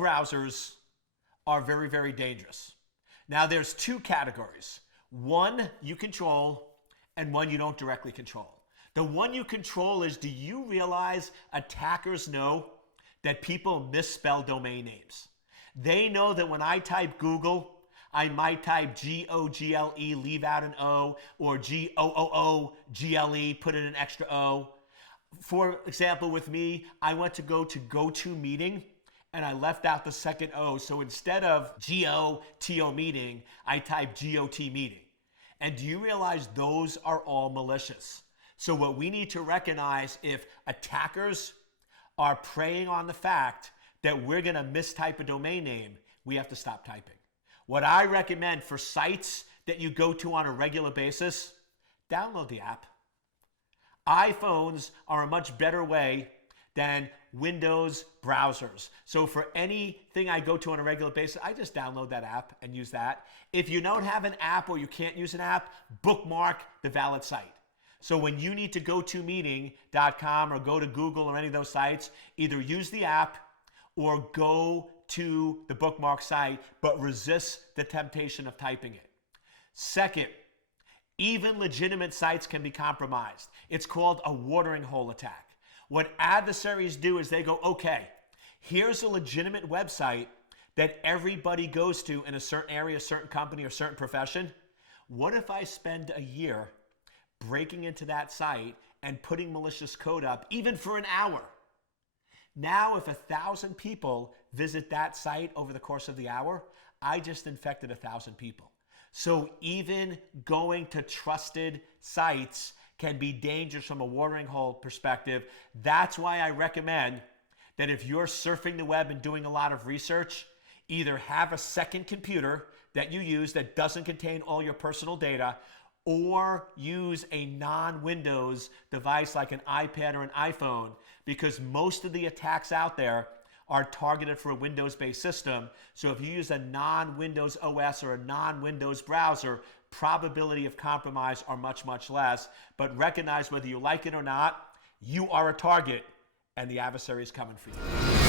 browsers are very, very dangerous. Now, there's two categories. One you control and one you don't directly control. The one you control is, do you realize attackers know that people misspell domain names? They know that when I type Google, I might type G-O-G-L-E, leave out an O, or G-O-O-O-G-L-E, put in an extra O. For example, with me, I went to go to GoToMeeting, and I left out the second O. So instead of G-O-T-O meeting, I typed G-O-T meeting. And do you realize those are all malicious? So what we need to recognize, if attackers are preying on the fact that we're going to mistype a domain name, we have to stop typing. What I recommend for sites that you go to on a regular basis, download the app. iPhones are a much better way than Windows browsers. So for anything I go to on a regular basis, I just download that app and use that. If you don't have an app or you can't use an app, bookmark the valid site. So when you need to go to meeting.com or go to Google or any of those sites, either use the app or go to the bookmark site, but resist the temptation of typing it. Second, even legitimate sites can be compromised. It's called a watering hole attack. What adversaries do is they go, okay, here's a legitimate website that everybody goes to in a certain area, a certain company, or certain profession. What if I spend a year breaking into that site and putting malicious code up, even for an hour? Now, if 1,000 people visit that site over the course of the hour, I just infected 1,000 people. So even going to trusted sites can be dangerous from a watering hole perspective. That's why I recommend that if you're surfing the web and doing a lot of research, either have a second computer that you use that doesn't contain all your personal data, or use a non-Windows device like an iPad or an iPhone, because most of the attacks out there are targeted for a Windows-based system. So if you use a non-Windows OS or a non-Windows browser, probability of compromise are much, much less. But recognize, whether you like it or not, you are a target and the adversary is coming for you.